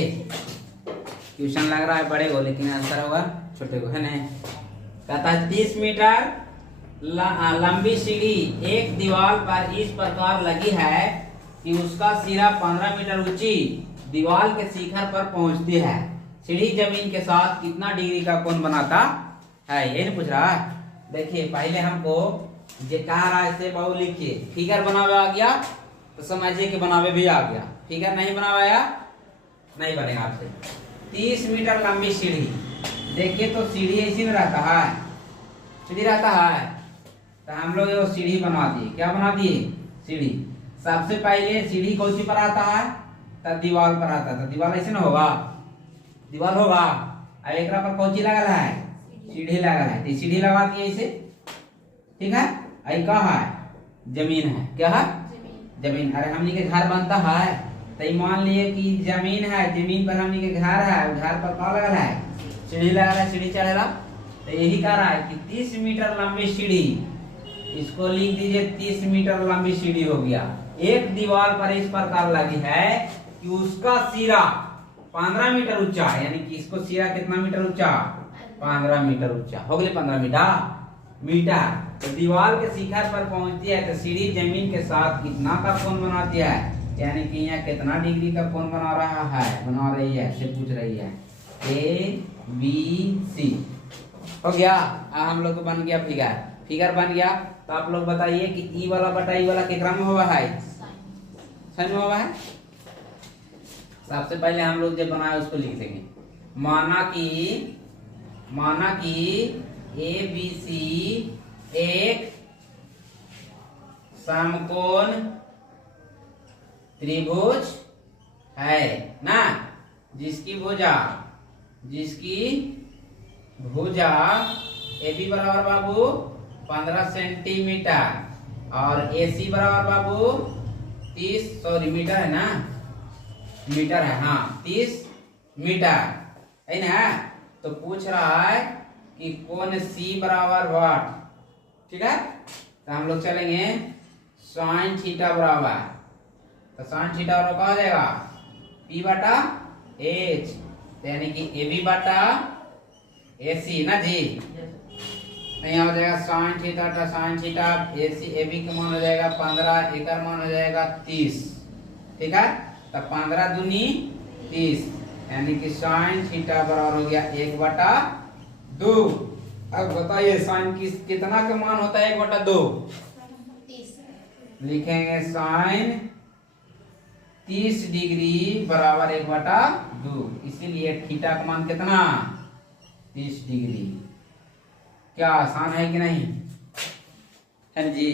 देखिए क्वेश्चन लग रहा है बड़े को, लेकिन आंसर होगा छोटे को, है ना। कहता है 30 मीटर लंबी सीढ़ी एक दीवार पर इस प्रकार लगी है कि उसका सिरा 15 मीटर ऊंची दीवार के शिखर पर पहुंचती है। सीढ़ी जमीन के साथ कितना डिग्री का कोण बनाता है, ये नहीं पूछ रहा है। देखिए पहले हमको जे कह रहा है से बहु लिखिए, फिगर बनावे आ गया तो समझिए कि बनावे भी आ गया, फिगर नहीं बनावाया नहीं बनेगा आपसे। 30 मीटर लंबी सीढ़ी, देखिए तो सीढ़ी ऐसी में रहता है, सीढ़ी रहता है तो हम लोग ये सीढ़ी बना दिए। क्या बना दिए? सीढ़ी। सबसे पहले सीढ़ी कौन सी पर आता है? तब दीवार पर आता है, तो दीवार ऐसे ना होगा, दीवार होगा। अब एक पर कौन सी लगा है? सीढ़ी लगा है, तो सीढ़ी लगा दिए ऐसे, ठीक है। आई कहा है? जमीन है। क्या है? जमीन। अरे हमनी के घर बनता है तो मान लिए कि जमीन है, जमीन पर हमनी के घर है, घर पर क्या लगा है? सीढ़ी लगा है, सीढ़ी चढ़ेगा। तो यही कह रहा है कि 30 मीटर लंबी सीढ़ी, इसको लिख दीजिए 30 मीटर लंबी सीढ़ी हो गया। एक दीवार पर इस प्रकार लगी है कि उसका सिरा 15 मीटर ऊंचा, यानी कि इसको सिरा कितना मीटर ऊंचा? 15 मीटर ऊंचा हो गया। 15 मीटर। तो दीवार के शिखर पर पहुंचती है तो सीढ़ी जमीन के साथ कितना का कोण बनाती है, यानी कि यहाँ कितना डिग्री का कोण बना रहा है, बना रही है, से पूछ रही है। ABC हो गया। हम लोग को बन गया फिगर, फिगर बन गया। तो आप लोग बताइए कि ई वाला बटा ई वाला कितना में हुआ है? साइन में हुआ है। सबसे पहले हम लोग जो बनाए उसको लिख देंगे। माना कि ABC एक समकोण त्रिभुज है ना, जिसकी भुजा AB बराबर बाबू 15 सेंटीमीटर और AC बराबर बाबू 30 मीटर है ना, मीटर है, हाँ 30 मीटर है ना। तो पूछ रहा है कि कोण C बराबर वाट, ठीक है। तो हम लोग चलेंगे साइन थीटा बराबर, तो साइन थीटा बराबर क्या हो जाएगा? P बटा H, यानी कि AB बटा AC ना जी। नहीं हो जाएगा साइन थीटा AC AB का मान हो जाएगा 15, एक मान हो जाएगा 30, ठीक है। तो 15 दूनी 30, यानी कि साइन थीटा बराबर हो गया 1/2। अब बताइए साइन कितना का मान होता है 1/2? लिखेंगे साइन 30 डिग्री बराबर 1/2, इसीलिए थीटा का मान कितना? 30 डिग्री। क्या आसान है कि नहीं है जी?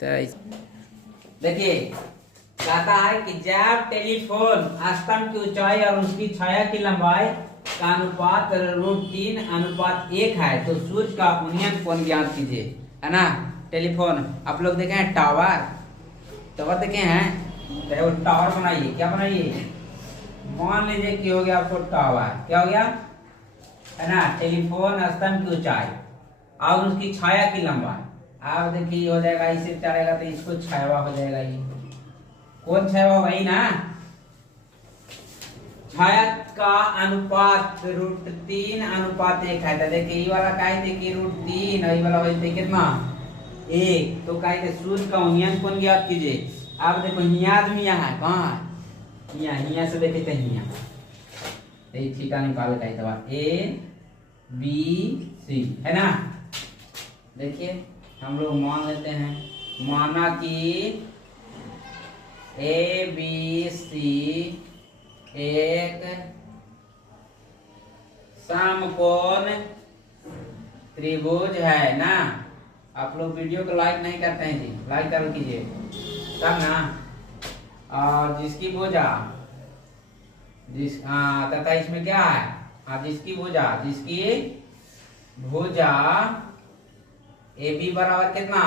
तो देखिए कहता है कि जब टेलीफोन स्तंभ की ऊंचाई और उसकी छाया की लंबाई का अनुपात √3:1 है तो सूर्य का उन्नयन कोण ज्ञात कीजिए, है ना। टेलीफोन आप लोग देखे हैं, टावर देखे हैं, तो टावर बनाइए। क्या बनाइए? मान लीजिए कि हो गया आपको टावर, क्या हो गया, है ना। टेलीफोन स्तंभ की ऊंचाई और उसकी छाया की लंबाई, आप देखिए हो जाएगा, इसे चढ़ेगा तो इसको छाया हो जाएगा। ये कौन छाया होगा? ही ना। छाया का अनुपात √3:1 है। तो देखिए ये वाला कहते कि √3 और ये वाला होते कितना? 1। तो कहते सूर्य का उन्नयन कोण ज्ञात कीजिए। आप देखो यहाँ आदमी यहाँ है, कहाँ? यहाँ से देखे थे, यहाँ थीटा निकाल के ABC है ना। देखिए हम लोग मान लेते हैं, माना कि ABC एक समकोण त्रिभुज है ना। आप लोग वीडियो को लाइक नहीं करते हैं जी, लाइक कर कीजिए तब ना। और जिसकी भुजा तथा इसमें क्या है? हाँ जिसकी भुजा AB बराबर कितना?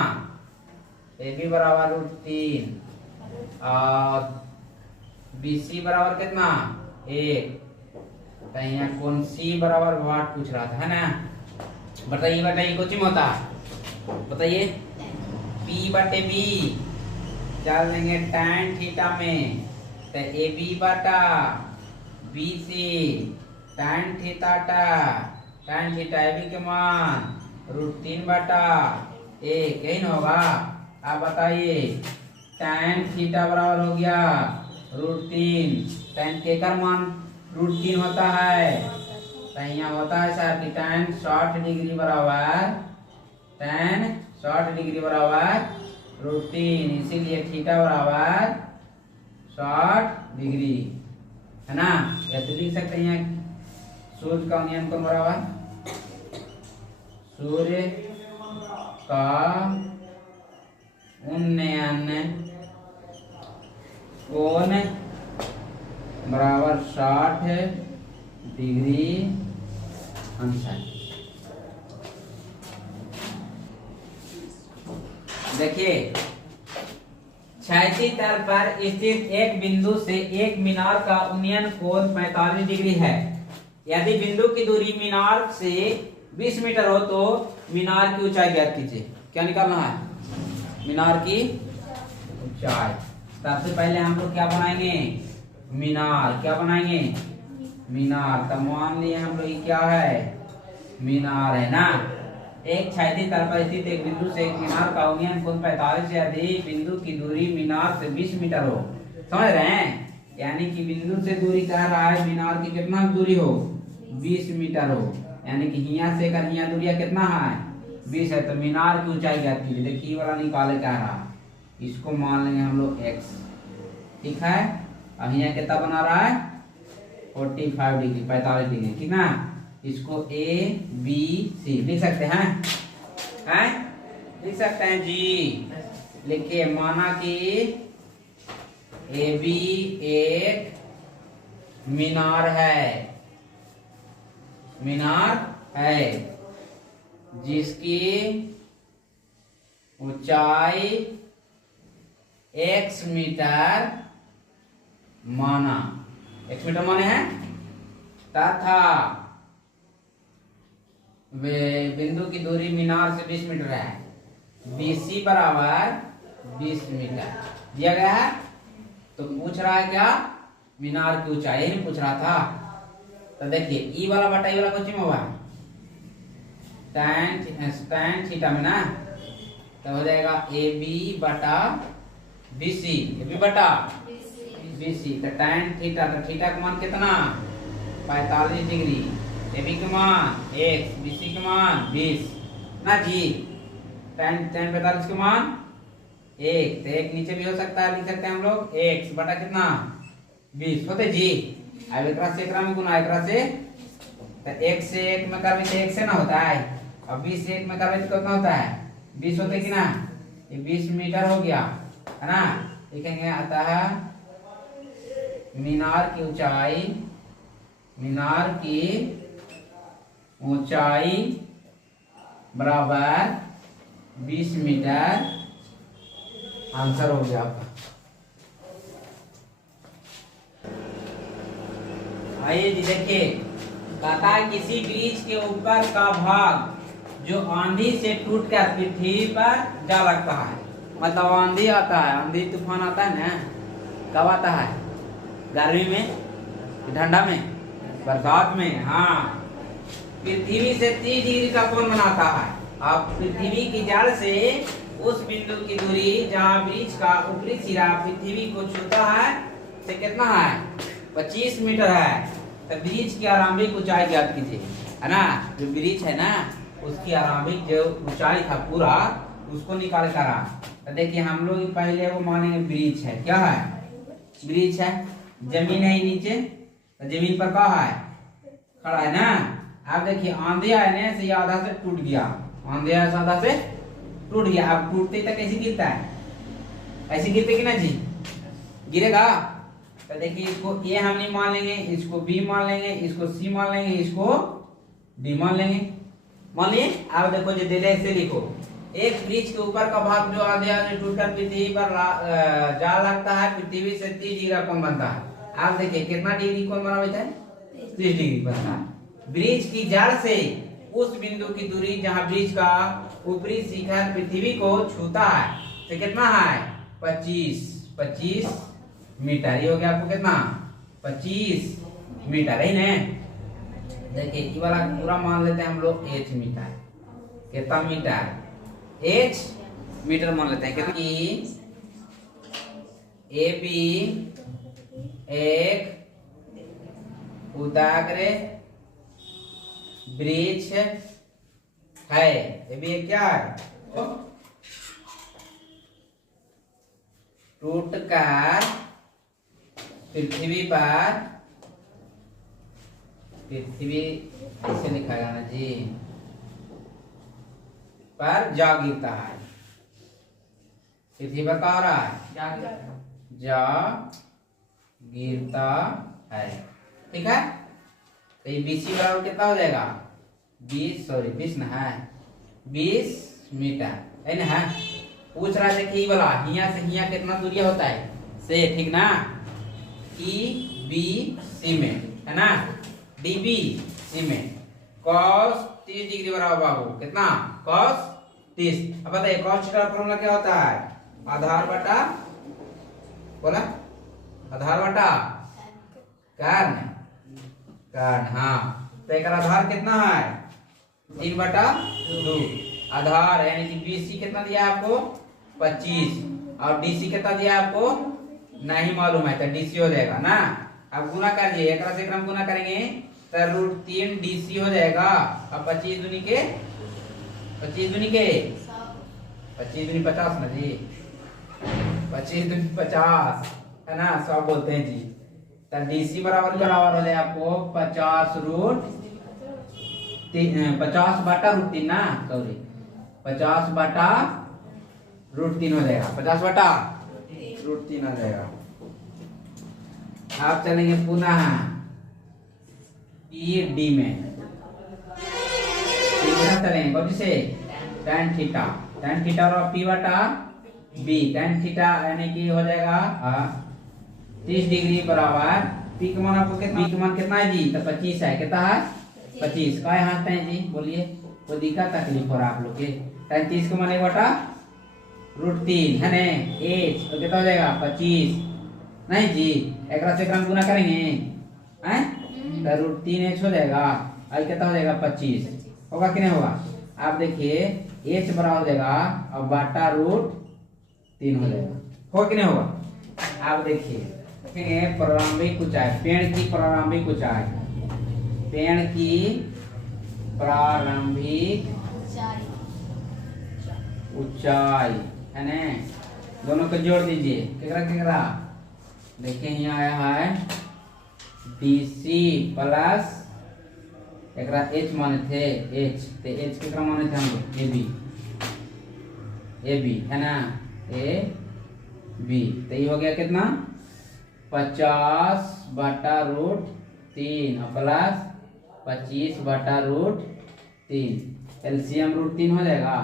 AB बराबर √3 और BC बराबर कितना? 1। तो यहाँ कौन C बराबर वाट पूछ रहा था, है ना। बताइए कुछ होता है, बताइए। P/B चल देंगे tan थीटा में, तो ए बी बटा B C tan theta A B के मान √3 बटा एक यही ना होगा। आप बताइए tan थीटा बराबर हो गया √3, tan के का मान √3 होता है, तो यहाँ होता है सर कि tan 60 डिग्री बराबर √3, इसीलिए थीटा बराबर 60 डिग्री है ना। या तो लिख सकते हैं यहाँ सूर्य का उन्नयन कोण बराबर सूर्य का उन्नयन कोण बराबर 60 डिग्री अंश। देखिए क्षैतिज तल पर स्थित एक बिंदु से एक मीनार का उन्नयन कोण 45 डिग्री है। यदि बिंदु की दूरी मीनार से 20 मीटर हो तो मीनार की ऊंचाई ज्ञात कीजिए। क्या निकालना है? मीनार की ऊंचाई। सबसे पहले हम लोग क्या बनाएंगे? मीनार। क्या बनाएंगे? मीनार। तो मान लिए हम लोग क्या है? मीनार है ना। एक क्षैतिज तल पर स्थित एक बिंदु से एक मीनार का उन्नयन कोण 45 से अधिक बिंदु की दूरी मीनार से 20 मीटर हो। समझ रहे हैं? यानी कि बिंदु से दूरी कह रहा है मीनार की कितना दूरी हो? 20 मीटर हो। यानी कि हिया से कर हिया दूरिया कितना है? 20 है। तो मीनार की ऊंचाई ज्ञात कीजिए। देखिए वाला निकाले कह रहा, इसको मान लेंगे हम लोग x, ठीक है। अब यहाँ कितना बना रहा है? 45 डिग्री, 45 डिग्री, ठीक ना। इसको A B C लिख सकते हैं, लिख सकते हैं जी। लिखिए माना कि AB एक मीनार है, जिसकी ऊंचाई x मीटर माना, x मीटर माने हैं, तथा बिंदु की दूरी मीनार से 20 मीटर है। BC बराबर 20 मीटर दिया गया है। तो पूछ रहा है क्या? मीनार की ऊंचाई नहीं पूछ रहा था। तो देखिए ई वाला बटा ई वाला कुछ में होगा tan थीटा में ना, तो हो जाएगा AB बटा BC, AB बटा BC। तो tan थीटा, तो थीटा का मान कितना? 45 डिग्री। AB के मान x, BC के मान 20 ना जी। tan 45 के मान 1, तो 1 नीचे भी हो सकता है, लिख सकते हैं हम लोग x बटा कितना? 20 होते जी। अब एकरा से एकरा में गुना, एकरा से तो 1 से 1 में करबे तो 1 से ना होता है, और 20 से 1 में करबे तो कितना होता है? 20 होते कि ना। ये 20 मीटर हो गया है ना। लिखेंगे अतः मीनार की ऊंचाई बराबर 20 मीटर। आंसर हो गया आपका। आइए जी देखिए, कहता है किसी ब्रिज के ऊपर का भाग जो आंधी से टूटकर पृथ्वी पर जा लगता है। मतलब आंधी आता है, आंधी तूफान आता है ना, कब आता है? गर्मी में, ठंडा में, बरसात में। हाँ, पृथ्वी से 30 डिग्री का कोण बनाता है। अब पृथ्वी की जड़ से उस बिंदु की दूरी जहाँ ब्रिज का ऊपरी सिरा पृथ्वी को छूता है से कितना है? 25 मीटर है। तो ब्रिज की आरंभिक ऊंचाई ज्ञात कीजिए, है ना। जो ब्रिज है ना, उसकी आरंभिक जो ऊंचाई था पूरा, उसको निकाल कर। तो देखिए हम लोग पहले वो मानेंगे ब्रिज है। क्या है? ब्रिज है। जमीन है नीचे, तो जमीन पर क्या है? खड़ा है ना। अब देखिए आंधी आने से आधा से टूट गया, आंधी आधा से टूट गया। अब टूटते तक कैसे गिरता है? ऐसे गिरते कि ना जी? गिरेगा। तो देखिए इसको A हम नहीं मान लेंगे, इसको B मान लेंगे, इसको C मान लेंगे, इसको D मान लेंगे। मान लिए। अब देखो जो दे से लिखो, एक ब्रिज के ऊपर का भाग जो आधे आधे टूटकर पृथ्वी पर जा लगता है, पृथ्वी से 30 डिग्री का कोण बनता है। आप देखिए कितना डिग्री कोण बना होता है? 30 डिग्री बनता है। ब्रिज की जड़ से उस बिंदु की दूरी जहां ब्रिज का ऊपरी शिखर पृथ्वी को छूता है, तो कितना है? 25 मीटर। ये हो गया आपको कितना 25 मीटर है ना। देखिए ये वाला पूरा मान लेते हैं हम लोग h मीटर। कितना मीटर h मीटर मान लेते हैं। कितना कि ए बी एक उदाग्र वृक्ष है। ये भी एक क्या है टूटकर पृथ्वी ऐसे लिखा है ना जी पर जा गिरता है। पृथ्वी पर क्या हो रहा है जा गिरता है। ठीक है तो ये BC बराबर कितना हो जाएगा 20 ना है 20 मीटर है ना। है पूछ रहा है कि वाला हिया से हिया कितना दूरिया होता है से ठीक ना EBC में है ना DBC में cos 30 डिग्री बराबर बाबू कितना cos 30। अब बताइए cos का फॉर्मूला क्या होता है आधार बटा बोला आधार बटा कर्ण हाँ तो एक आधार कितना है 3/2 आधार यानी कि BC कितना दिया आपको 25 और DC कितना दिया आपको नहीं मालूम है तो DC हो जाएगा ना। अब गुना कर दिए एक से क्रम गुना करेंगे तो √3 DC हो जाएगा। अब 25 दूनी के 50 ना जी 25 दूनी 50 है ना 100 बोलते हैं जी। तो DC बराबर हो जाए आपको 50/√3 ना सॉरी 50/√3 हो जाएगा 50/√3 हो जाएगा। आप चलेंगे पुनः PD में चलेंगे कौन से tan थीटा और P/B tan थीटा यानी कि हो जाएगा 30 डिग्री बराबर P का मान आपको कितना है जी तो 25 है। कितना है 25 का यहाँ है जी बोलिए वो दिखा तकलीफ हो रहा आप लोग के। 30 का मान 1/√3 है ना h तो कितना हो जाएगा 25 नहीं जी एक से क्रम गुना करेंगे हैं तो √3h हो जाएगा। आई कितना हो जाएगा 25 होगा कि नहीं होगा। आप देखिए h बराबर हो जाएगा और बटा √3 हो जाएगा होगा कि नहीं होगा। आप देखिए प्रारंभिक ऊंचाई पेड़ की प्रारंभिक ऊंचाई है ना दोनों को जोड़ दीजिए केकरा देखिए यहाँ आया है DC प्लस एकरा H माने थे H ते H केकरा माने थे हम लोग AB है ना AB तो ये हो गया कितना 50/√3 प्लस 25/√3 LCM √3 हो जाएगा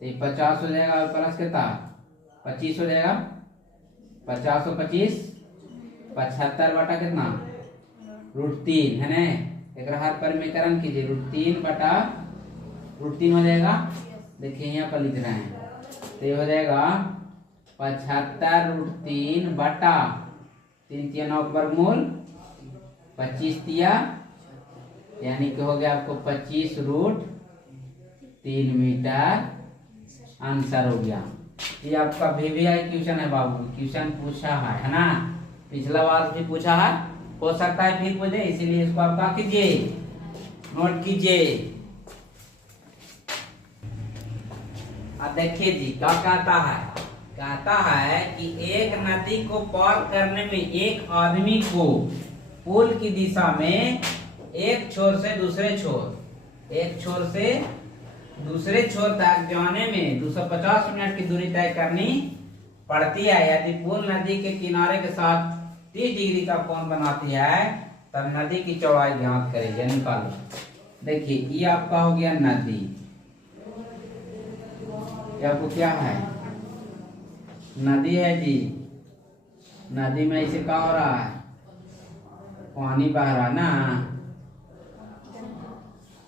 तो 50 हो जाएगा और प्लस कितना 25 हो जाएगा 50 और 25 75 बटा कितना √3 है ना। एक हाथ पर में करण कीजिए √3 हो जाएगा। देखिए यहाँ पर लिख रहे हैं तो ये हो जाएगा 75√3 बटा 3 तिया 9 वर्गमूल 25 तिया यानी कि हो गया आपको 25√3 मीटर आंसर हो गया। ये आपका VVI क्वेश्चन है बाबू क्वेश्चन पूछा है ना पिछला बार भी पूछा है हो सकता है फिर पूछे इसीलिए इसको आप क्या कीजिए नोट कीजिए। अब देखिए जी क्या कहता है कि एक नदी को पार करने में एक आदमी को पुल की दिशा में एक छोर से दूसरे छोर तक जाने में 250 मिनट की दूरी तय करनी पड़ती है। यदि पुल नदी के किनारे के साथ 30 डिग्री का कोण बनाती है तब नदी की चौड़ाई ज्ञात करें निकालो। देखिए ये आपका हो गया नदी ये आपको क्या है नदी है जी। नदी में इसे क्या हो रहा है पानी बह रहा ना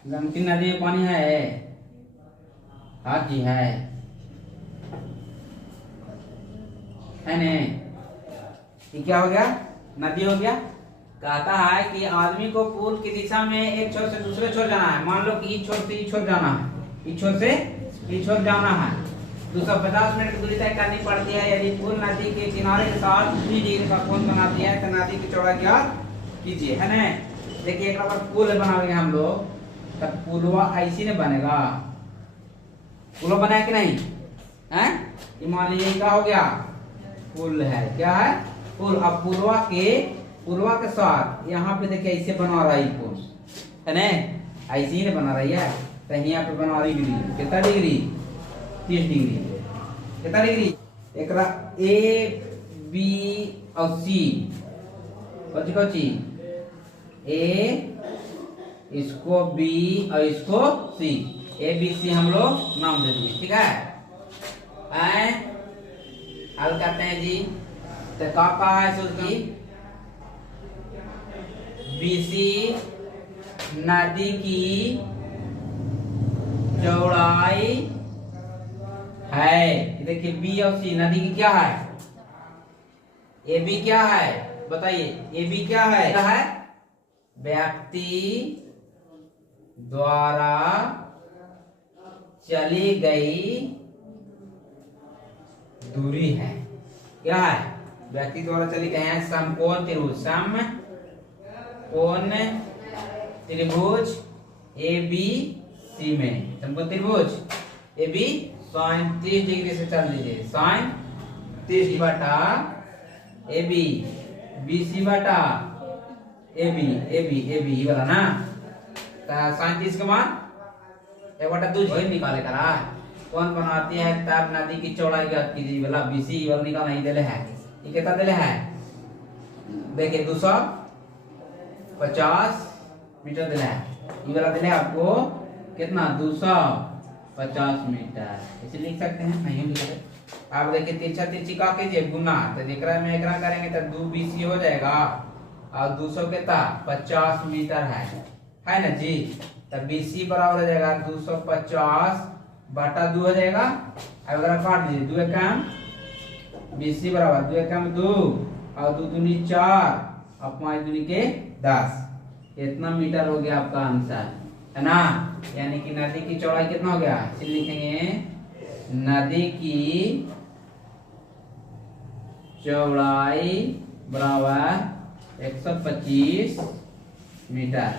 गमती नदी में पानी है हाँ जी है ने ये क्या हो गया? नदी हो गया। कहता है कि आदमी को पुल की दिशा में एक छोर से दूसरे छोर जाना है। मान लो कि इस छोर से इस छोर जाना है, इस छोर से इस छोर जाना है। 250 मिनट की दूरी तय करनी पड़ती है। यदि पुल नदी के किनारे के साथ 30 डिग्री का कोण बनाती है तो नदी की चौड़ाई क्या कीजिए, है ना। देखिए एक बार पुल बनाएंगे हम लोग, तब पुलवा ऐसी नहीं बनेगा। पुल बना कि नहीं है? ये मान लीजिए क्या हो गया? पुल है। क्या है? पुल। अब पुलवा के साथ यहाँ पे देखिए ऐसे बना रहा है पुल, है ना। ऐसे ही नहीं बना रही है, तो यहाँ पे बना रही डिग्री। कितना डिग्री? 30 डिग्री। कितना डिग्री? एक ए बी और सी, कौची ए, इसको बी और इसको सी, ए बी सी हम लोग नाम दे दिए। ठीक है, हल करते हैं जी। तो कहा है उसकी बीसी नदी की चौड़ाई है। देखिए बी और सी नदी की क्या है? ए बी क्या है बताइए? ए बी क्या है? व्यक्ति द्वारा चली गई दूरी है। क्या है? व्यक्ति द्वारा चली गई है। समकोण त्रिभुज, समकोण त्रिभुज ए बी सी में, समकोण त्रिभुज ए बी sin 30 डिग्री से चल लीजिए। sin 30 बटा ए बी, बी सी बटा ए बी वाला ना। sin 30 के मान 1/2 वही निकाले करा। कौन बनाती है तब नदी की चौड़ाई ज्ञात कीजिए वाला बीसी वाला निकाल नहीं देले है। ये कितना देले है? देखिए 250 मीटर देले है। ये वाला देले आपको कितना? 250 मीटर। इसे लिख सकते हैं, नहीं लिख सकते। आप देखिए तिरछा तिरछी का कीजिए गुना, तो एकरा में एकरा करेंगे तो 2 बीसी हो जाएगा और 200 कितना? 50 मीटर है ना जी। तब बीसी बराबर हो जाएगा 250 बटा 2 हो जाएगा। अगर काट लीजिए 2 एकम बीसी बराबर 2 एकम 2 और 2 दूनी 4 और 5 दूनी के 10। इतना मीटर हो गया आपका आंसर, है ना। यानी कि नदी की चौड़ाई कितना हो गया? इसे लिखेंगे नदी की चौड़ाई बराबर 125 मीटर।